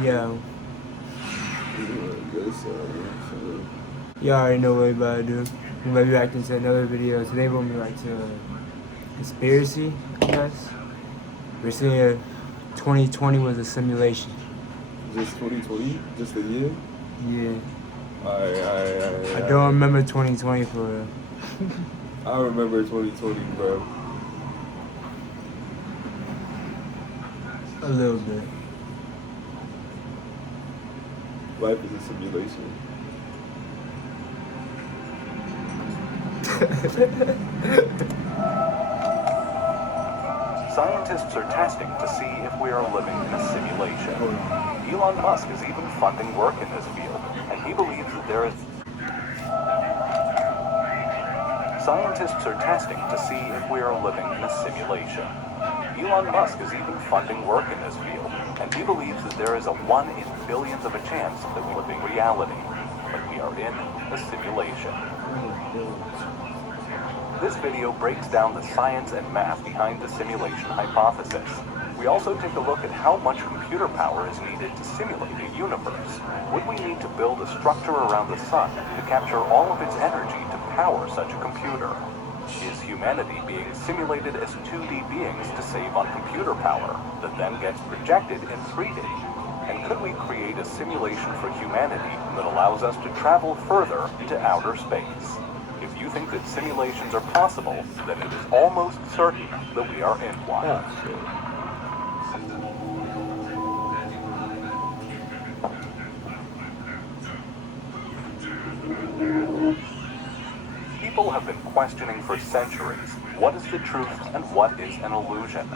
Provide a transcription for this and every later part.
Yo. You already know what we're about to do. We're about to react to another video. Today we're going to react to conspiracy, I guess. We're saying 2020 was a simulation. Just 2020? Just a year? Yeah. Alright. I don't remember 2020 for real. I remember 2020, bro. A little bit. Life is a simulation. Scientists are testing to see if we are living in a simulation. Elon Musk is even funding work in this field, and he believes that there is... Scientists are testing to see if we are living in a simulation. Elon Musk is even funding work in this field, and he believes that there is a 1 in billions of a chance that we live in reality, but we are in a simulation. This video breaks down the science and math behind the simulation hypothesis. We also take a look at how much computer power is needed to simulate a universe. Would we need to build a structure around the sun to capture all of its energy to power such a computer? Is humanity being simulated as 2D beings to save on computer power that then gets projected in 3D? And could we create a simulation for humanity that allows us to travel further into outer space? If you think that simulations are possible, then it is almost certain that we are in one. People have been questioning for centuries what is the truth and what is an illusion.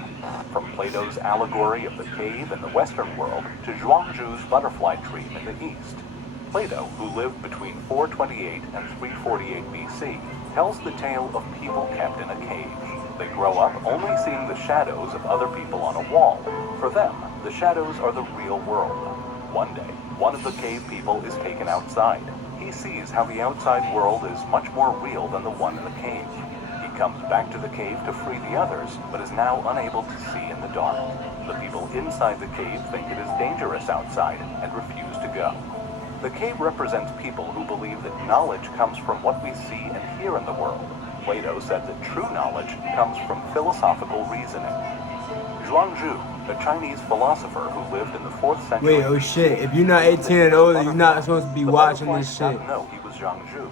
From Plato's allegory of the cave in the Western world to Zhuangzhu's butterfly dream in the East. Plato, who lived between 428 and 348 BC, tells the tale of people kept in a cave. They grow up only seeing the shadows of other people on a wall. For them, the shadows are the real world. One day, one of the cave people is taken outside. He sees how the outside world is much more real than the one in the cave. He comes back to the cave to free the others, but is now unable to see in the dark. The people inside the cave think it is dangerous outside and refuse to go. The cave represents people who believe that knowledge comes from what we see and hear in the world. Plato said that true knowledge comes from philosophical reasoning. Zhuangzhu, a Chinese philosopher who lived in the 4th century... Wait, oh shit, if you're not 18 and older, you're not supposed to be watching this shit. No, he was Zhuangzhu.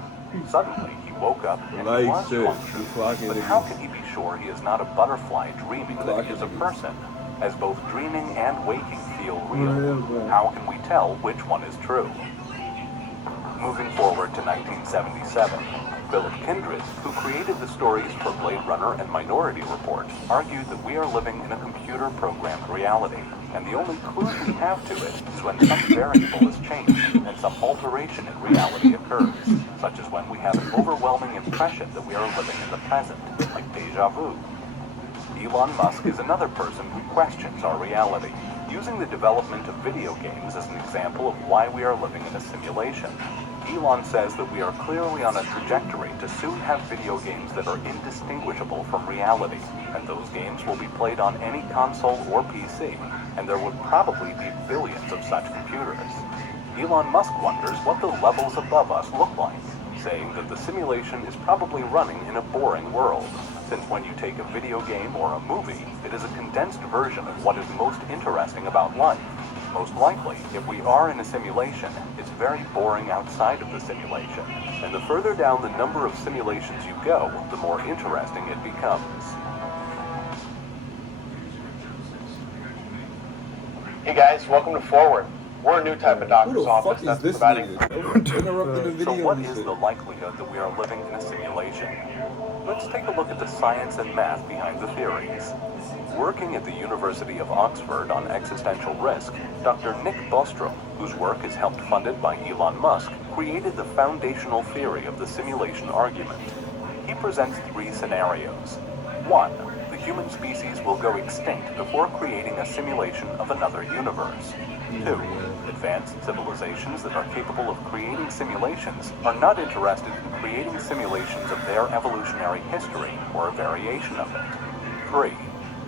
Suddenly, he woke up and he was Zhuangzhu. But how can he be sure he is not a butterfly dreaming that he is a person? As both dreaming and waking feel real, how can we tell which one is true? Moving forward to 1977, Philip Kindred, who created the stories for Blade Runner and Minority Report, argued that we are living in a computer-programmed reality, and the only clue we have to it is when some variable is changed and some alteration in reality occurs, such as when we have an overwhelming impression that we are living in the present, like déjà vu. Elon Musk is another person who questions our reality, using the development of video games as an example of why we are living in a simulation. Elon says that we are clearly on a trajectory to soon have video games that are indistinguishable from reality, and those games will be played on any console or PC, and there would probably be billions of such computers. Elon Musk wonders what the levels above us look like, saying that the simulation is probably running in a boring world, since when you take a video game or a movie, it is a condensed version of what is most interesting about life. Most likely, if we are in a simulation, it's very boring outside of the simulation, and the further down the number of simulations you go, the more interesting it becomes. Hey guys, welcome to Forward. We're a new type of doctor's office that's providing... So what is the likelihood that we are living in a simulation? Let's take a look at the science and math behind the theories. Working at the University of Oxford on existential risk, Dr. Nick Bostrom, whose work is helped funded by Elon Musk, created the foundational theory of the simulation argument. He presents 3 scenarios. 1. The human species will go extinct before creating a simulation of another universe. 2. Advanced civilizations that are capable of creating simulations are not interested in creating simulations of their evolutionary history or a variation of it. 3.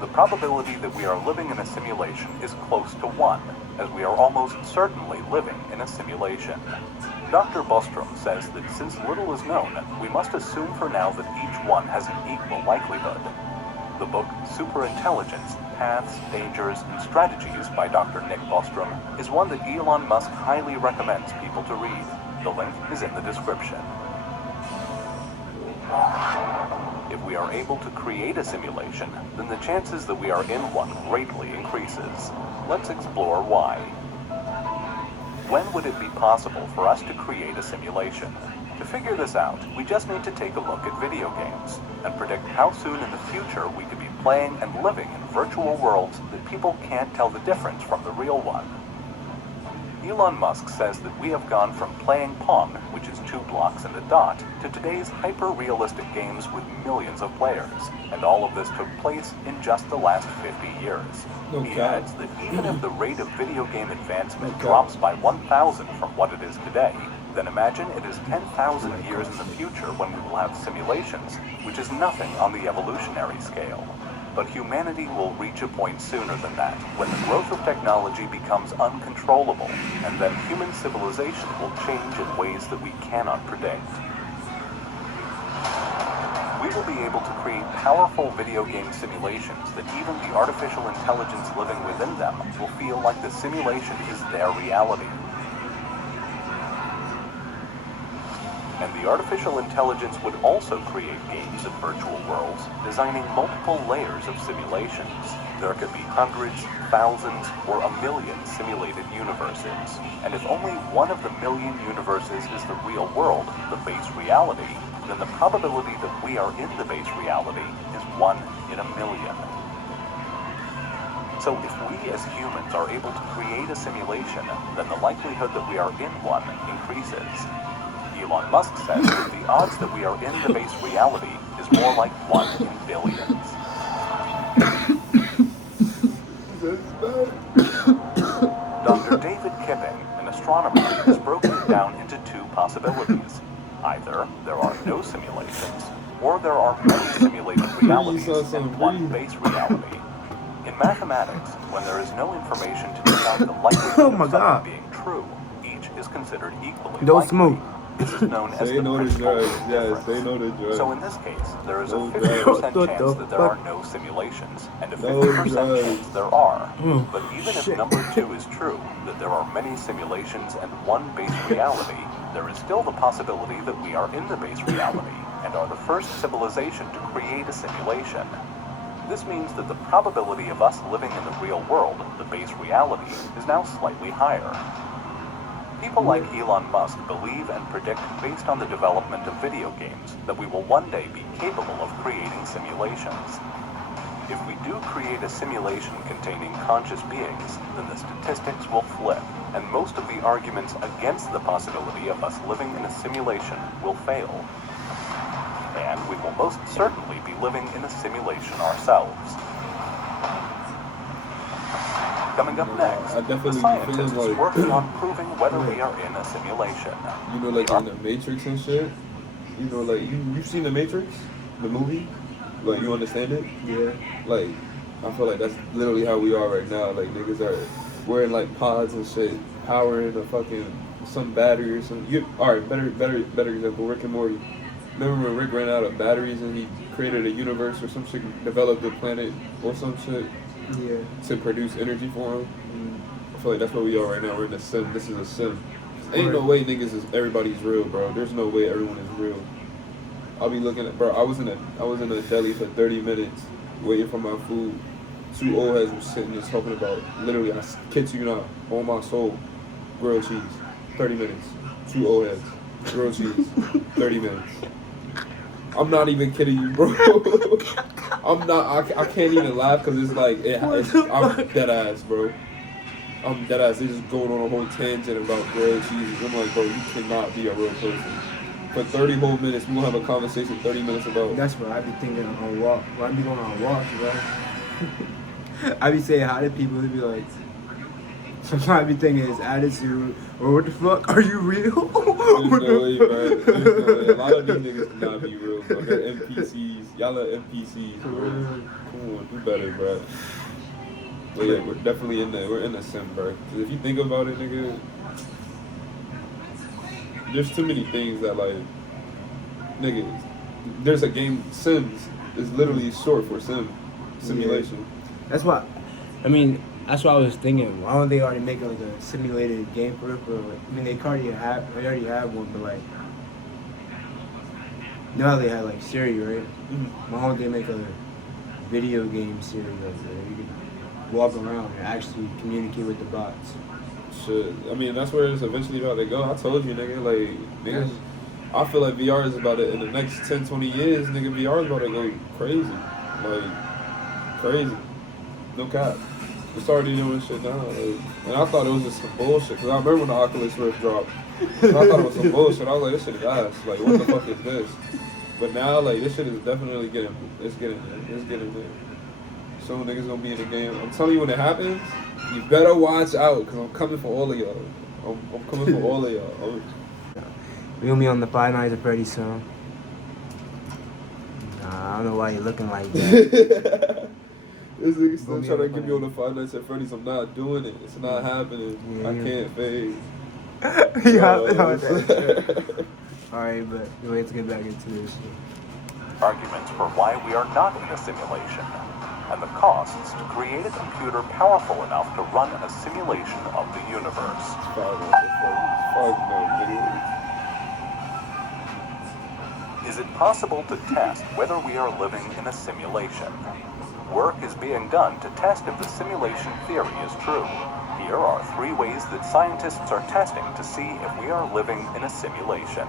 the probability that we are living in a simulation is close to 1, as we are almost certainly living in a simulation. Dr. Bostrom says that since little is known, we must assume for now that each one has an equal likelihood. The book Superintelligence, Paths, Dangers, and Strategies by Dr. Nick Bostrom is one that Elon Musk highly recommends people to read. The link is in the description. If we are able to create a simulation, then the chances that we are in one greatly increases. Let's explore why. When would it be possible for us to create a simulation? To figure this out, we just need to take a look at video games and predict how soon in the future we could be playing and living in virtual worlds that people can't tell the difference from the real one. Elon Musk says that we have gone from playing Pong, which is 2 blocks and a dot, to today's hyper-realistic games with millions of players, and all of this took place in just the last 50 years. He adds that even if the rate of video game advancement drops by 1,000 from what it is today, then imagine it is 10,000 years in the future when we will have simulations, which is nothing on the evolutionary scale. But humanity will reach a point sooner than that, when the growth of technology becomes uncontrollable, and then human civilization will change in ways that we cannot predict. We will be able to create powerful video game simulations that even the artificial intelligence living within them will feel like the simulation is their reality. And the artificial intelligence would also create games in virtual worlds, designing multiple layers of simulations. There could be hundreds, thousands, or 1 million simulated universes. And if only one of the million universes is the real world, the base reality, then the probability that we are in the base reality is 1 in 1 million. So if we as humans are able to create a simulation, then the likelihood that we are in one increases. Elon Musk says that the odds that we are in the base reality is more like 1 in billions. Dr. David Kipping, an astronomer, has broken it down into 2 possibilities. Either there are no simulations, or there are many simulated realities and 1 base reality. In mathematics, when there is no information to decide the likelihood of something being true, each is considered equally likely. This is known as the principle of difference. So in this case, there is a 50% chance that there are no simulations, and a 50% chance there are. But even if number 2 is true, that there are many simulations and 1 base reality, there is still the possibility that we are in the base reality, and are the first civilization to create a simulation. This means that the probability of us living in the real world, the base reality, is now slightly higher. People like Elon Musk believe and predict, based on the development of video games, that we will one day be capable of creating simulations. If we do create a simulation containing conscious beings, then the statistics will flip, and most of the arguments against the possibility of us living in a simulation will fail. And we will most certainly be living in a simulation ourselves. Coming up next, the scientist is working on proving whether we are in a simulation. You know, like in the Matrix and shit? You know, like, you've seen the Matrix? The movie? Like, you understand it? Yeah. Like, I feel like that's literally how we are right now. Like, niggas are wearing, like, pods and shit, powering a fucking, some battery or something. Alright, better example, Rick and Morty. Remember when Rick ran out of batteries and he created a universe or some shit, developed a planet or some shit? Yeah. To produce energy for him. I feel like that's where we are right now. We're in a sim. This is a sim. Ain't no way niggas is everybody's real, bro. There's no way everyone is real. I'll be looking at, bro. I was in a deli for 30 minutes waiting for my food. 2 old heads were sitting just talking about, literally, I kid you not, on my soul, grilled cheese. 30 minutes. 2 old heads. Grilled cheese. 30 minutes. I'm not even kidding you, bro. I can't even laugh because it's like, I'm dead ass, bro. I'm dead ass. They're just going on a whole tangent about grilled cheeses. I'm like, bro, you cannot be a real person. For 30 whole minutes, we'll have a conversation 30 minutes about. That's what I be thinking on walk. When I be going on walks, bro. I be saying hi to people, they be like, Sometimes I be thinking his attitude, or what the fuck, are you real? There's no way, bro. There's no way. A lot of these niggas cannot be real, bro. They're NPCs. Y'all are NPCs, bro. Come on, do better, bro. But yeah, we're definitely we're in the sim, bro. 'Cause if you think about it, nigga, there's too many things that, like, nigga, there's a game, Sims is literally short for simulation. Yeah. That's why, that's what I was thinking. Why don't they already make like a simulated game for it? They already have one, but like, now they have like Siri, right? Mm-hmm. Why don't they make a video game Siri where you can walk around and actually communicate with the bots? Shit. That's where it's eventually about to go. I told you, nigga, like, niggas, I feel like VR is about to, in the next 10, 20 years, nigga, VR is about to go crazy. Like, crazy. No cap. It's already doing shit now. Like, and I thought it was just some bullshit, because I remember when the Oculus Rift dropped. And I thought it was some bullshit. I was like, this shit is ass. Like, what the fuck is this? But now, like, this shit is definitely getting there. Soon niggas gonna be in the game. I'm telling you, when it happens, you better watch out, because I'm coming for all of y'all. I'm coming for all of y'all. We gonna be on the Five Nights at Freddy's soon. Nah, I don't know why you're looking like that. This nigga still trying to get me on the Five Nights at Freddy's. I'm not doing it. It's not happening. Yeah, I can't fade. Alright, but let's get back into this shit. Arguments for why we are not in a simulation, and the costs to create a computer powerful enough to run a simulation of the universe. Fuck no, nigga. Is it possible to test whether we are living in a simulation? Work is being done to test if the simulation theory is true. Here are 3 ways that scientists are testing to see if we are living in a simulation.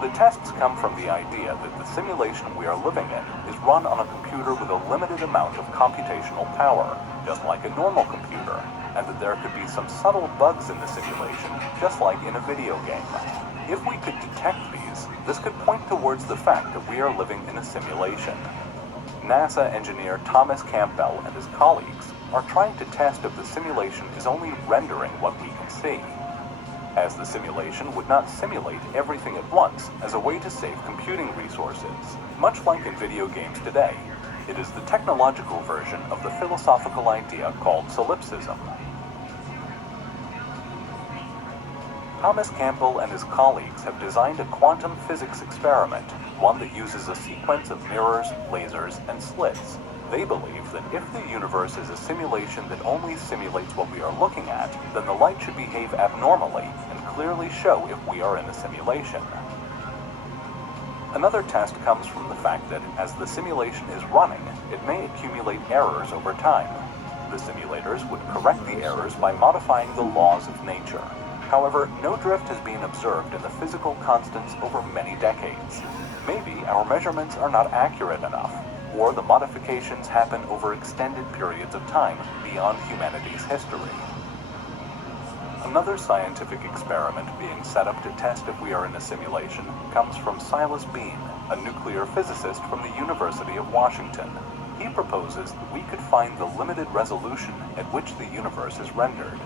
The tests come from the idea that the simulation we are living in is run on a computer with a limited amount of computational power, just like a normal computer, and that there could be some subtle bugs in the simulation, just like in a video game. If we could detect these, this could point towards the fact that we are living in a simulation. NASA engineer Thomas Campbell and his colleagues are trying to test if the simulation is only rendering what we can see, as the simulation would not simulate everything at once as a way to save computing resources. Much like in video games today, it is the technological version of the philosophical idea called solipsism. Thomas Campbell and his colleagues have designed a quantum physics experiment, one that uses a sequence of mirrors, lasers, and slits. They believe that if the universe is a simulation that only simulates what we are looking at, then the light should behave abnormally and clearly show if we are in a simulation. Another test comes from the fact that as the simulation is running, it may accumulate errors over time. The simulators would correct the errors by modifying the laws of nature. However, no drift has been observed in the physical constants over many decades. Maybe our measurements are not accurate enough, or the modifications happen over extended periods of time beyond humanity's history. Another scientific experiment being set up to test if we are in a simulation comes from Silas Bean, a nuclear physicist from the University of Washington. He proposes that we could find the limited resolution at which the universe is rendered.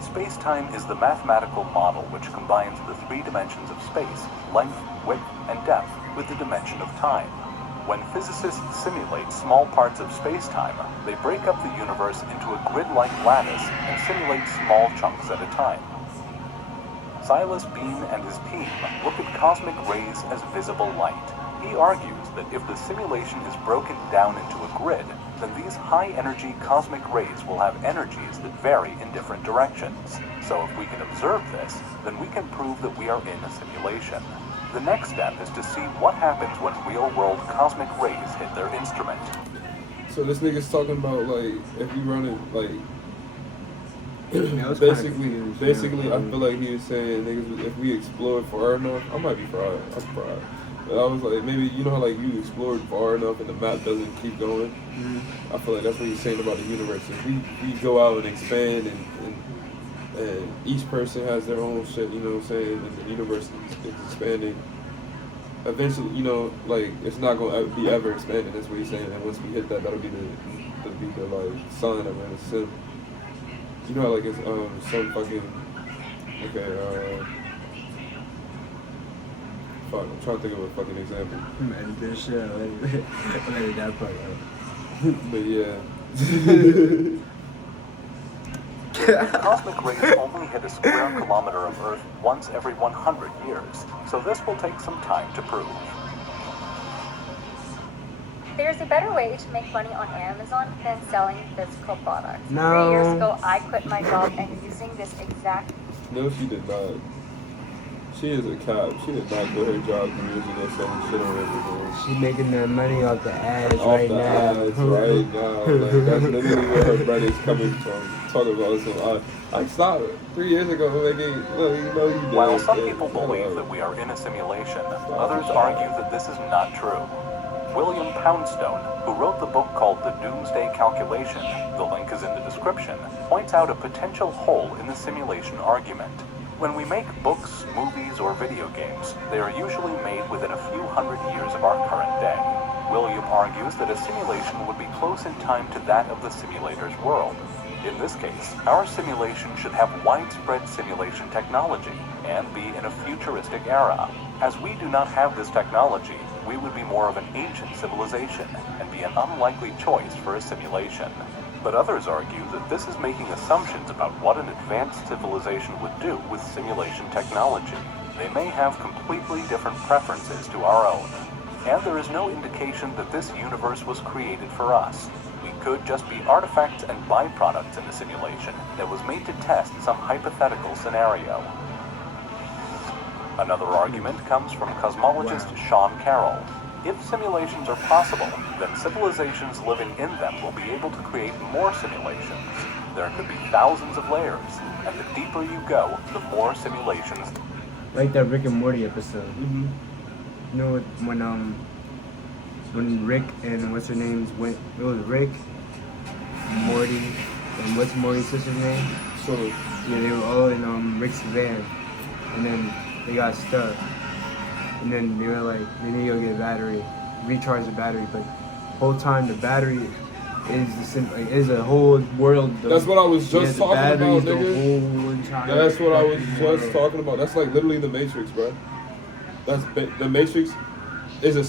Space-time is the mathematical model which combines the 3 dimensions of space, length, width, and depth, with the dimension of time. When physicists simulate small parts of space-time, they break up the universe into a grid-like lattice and simulate small chunks at a time. Silas Bean and his team look at cosmic rays as visible light. He argues that if the simulation is broken down into a grid, then these high-energy cosmic rays will have energies that vary in different directions. So if we can observe this, then we can prove that we are in a simulation. The next step is to see what happens when real-world cosmic rays hit their instrument. So this nigga's talking about, like, if you run it, like, Yeah, basically, I feel like he was saying, niggas, if we explore far enough, I might be fried. I'm fried. But I was like, maybe, you know how, like, you explored far enough and the map doesn't keep going? Mm-hmm. I feel like that's what he's saying about the universe. If we go out and expand and each person has their own shit, you know what I'm saying, and the universe is expanding, eventually, you know, like, it's not going to be ever expanded. That's what he's saying. And once we hit that, that'll be the like, sign of a sim. You know how like it's some fucking fuck, I'm trying to think of a fucking example. Edit this shit. I'm edit that part out. But yeah. Cosmic rays only hit a square kilometer of Earth once every 100 years, so this will take some time to prove. There's a better way to make money on Amazon than selling physical products. No. 3 years ago, I quit my job and using this exact... No, she did not. She is a cop. She did not quit her job 3 years ago selling shit on Amazon. She making the money off the ads Off right the now. ads right now. Like, that's literally where her bread is coming from. Talking about some, I stopped 3 years ago making, well, you know you did. While some people believe that we are in a simulation, others argue that this is not true. William Poundstone, who wrote the book called The Doomsday Calculation, the link is in the description, points out a potential hole in the simulation argument. When we make books, movies, or video games, they are usually made within a few hundred years of our current day. William argues that a simulation would be close in time to that of the simulator's world. In this case, our simulation should have widespread simulation technology and be in a futuristic era. As we do not have this technology, we would be more of an ancient civilization and be an unlikely choice for a simulation. But others argue that this is making assumptions about what an advanced civilization would do with simulation technology. They may have completely different preferences to our own. And there is no indication that this universe was created for us. We could just be artifacts and byproducts in a simulation that was made to test some hypothetical scenario. Another argument comes from cosmologist Sean Carroll. If simulations are possible, then civilizations living in them will be able to create more simulations. There could be thousands of layers, and the deeper you go, the more simulations. Like that Rick and Morty episode. Mm-hmm. You know when Rick and what's her name's went, it was Rick, Morty, and what's Morty's sister's name? So, Yeah, they were all in Rick's van, and then they got stuck, and then they were like, they need to go get a battery, recharge the battery, but the whole time the battery is a whole world. that's what I was just talking about, the nigga. whole entire That's what I was world. just talking about. That's like literally the Matrix, bro. The Matrix is a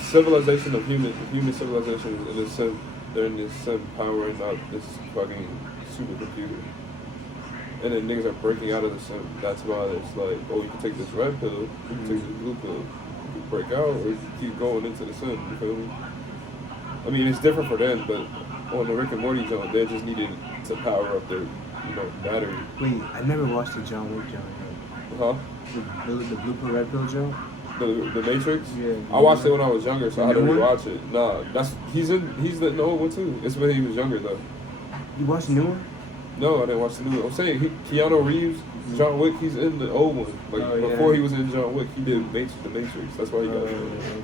civilization of human civilization in a sim. They're in this sim powering up this fucking supercomputer. And then niggas are breaking out of the sim. That's why it's like, oh, you can take this red pill, you can take this blue pill, you can break out, or you can keep going into the sim, you feel me? I mean, it's different for them, but on the Rick and Morty joint, they just needed to power up their, battery. Wait, I never watched the John Wick joint. Huh? The blue pill, red pill joint? The Matrix? Yeah. I watched it when I was younger, so I had to The new one? rewatch it. Nah, he's the old one too. It's when he was younger though. You watched the new one? No, I didn't watch the new one. I'm saying Keanu Reeves, John Wick, he's in the old one. Like before he was in John Wick, he did the Matrix. That's why he got it. Okay.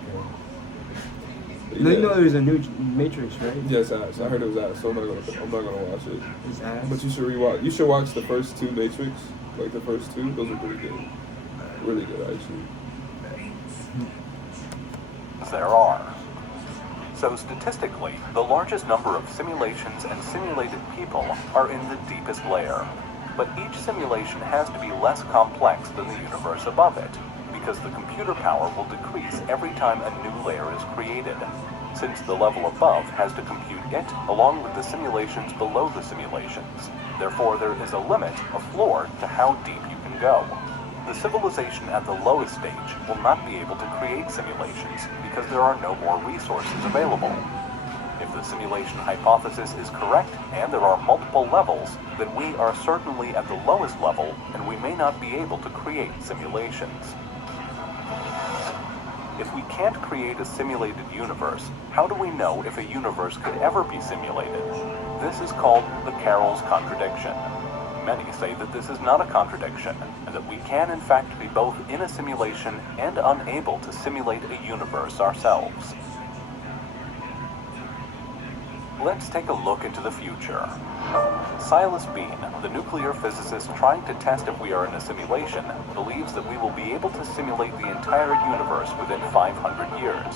Yeah. You know there's a new Matrix, right? Yes, ass. I heard it was ass, so I'm not gonna watch it. It's ass. But you should rewatch. You should watch the first two Matrix, like the first two. Those are pretty good. Really good, actually. There are. So statistically, the largest number of simulations and simulated people are in the deepest layer. But each simulation has to be less complex than the universe above it, because the computer power will decrease every time a new layer is created, since the level above has to compute it along with the simulations below the simulations. Therefore, there is a limit, a floor, to how deep you can go. The civilization at the lowest stage will not be able to create simulations because there are no more resources available. If the simulation hypothesis is correct and there are multiple levels, then we are certainly at the lowest level and we may not be able to create simulations. If we can't create a simulated universe, how do we know if a universe could ever be simulated? This is called the Carroll's contradiction. Many say that this is not a contradiction, and that we can in fact be both in a simulation and unable to simulate a universe ourselves. Let's take a look into the future. Silas Bean, the nuclear physicist trying to test if we are in a simulation, believes that we will be able to simulate the entire universe within 500 years.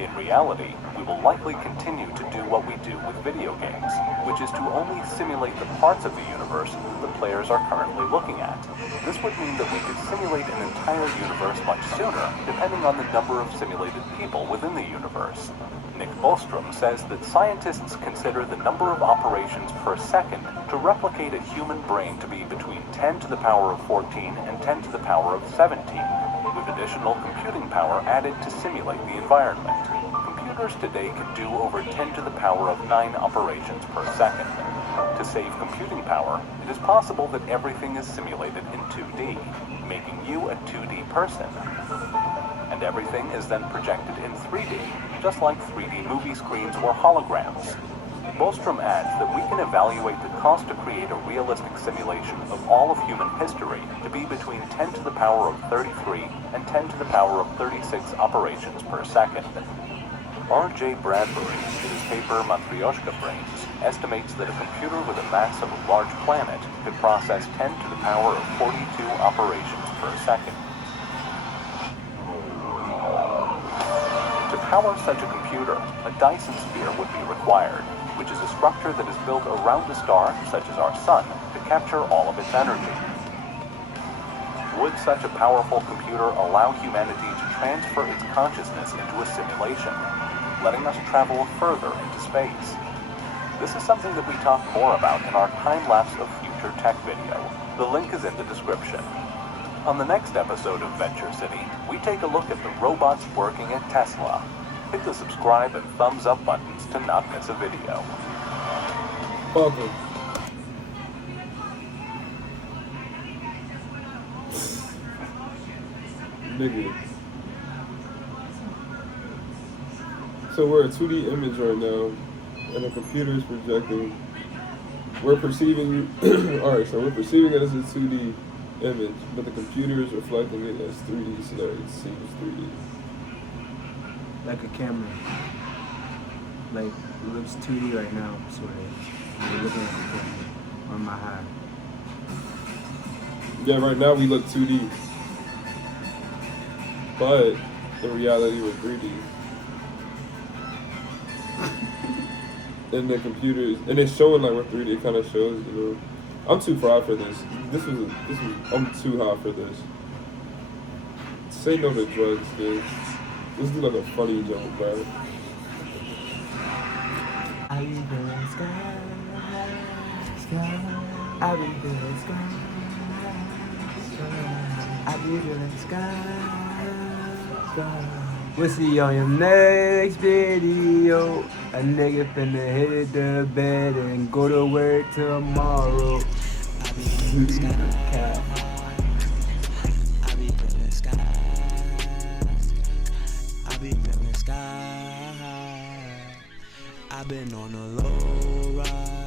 In reality, we will likely continue to do what we do with video games, which is to only simulate the parts of the universe that the players are currently looking at. This would mean that we could simulate an entire universe much sooner, depending on the number of simulated people within the universe. Nick Bostrom says that scientists consider the number of operations per second to replicate a human brain to be between 10 to the power of 14 and 10 to the power of 17, with additional computing power added to simulate the environment. Computers today can do over 10 to the power of 9 operations per second. To save computing power, it is possible that everything is simulated in 2D, making you a 2D person. And everything is then projected in 3D, just like 3D movie screens or holograms. Bostrom adds that we can evaluate the cost to create a realistic simulation of all of human history to be between 10 to the power of 33 and 10 to the power of 36 operations per second. R.J. Bradbury, in his paper Matryoshka Brains, estimates that a computer with a mass of a large planet could process 10 to the power of 42 operations per second. To power such a computer, a Dyson sphere would be required, which is a structure that is built around a star, such as our sun, to capture all of its energy. Would such a powerful computer allow humanity to transfer its consciousness into a simulation, letting us travel further into space? This is something that we talk more about in our time-lapse of future tech video. The link is in the description. On the next episode of Venture City, we take a look at the robots working at Tesla. Hit the subscribe and thumbs up buttons to not miss a video. Fuck him. Nigga. So we're a 2D image right now, and the computer is projecting. We're perceiving, alright, so we're perceiving it as a 2D image, but the computer is reflecting it as 3D, so that it seems 3D. Like a camera. Like, it looks 2D right now, sort of. We're looking at the camera on my high. Yeah, right now we look 2D. But in reality we're 3D. And the computers, and it's showing like we're 3D, it kind of shows, you know. I'm too fried for this. I'm too hot for this. Say no to drugs, dude. This is like a funny joke, bro. I be the sky, sky. I be the sky, sky. I be the sky, sky. We'll see you on your next video. A nigga finna hit the bed and go to work tomorrow. I be in the sky. I be in the sky. I be in the sky. I've been on a low ride.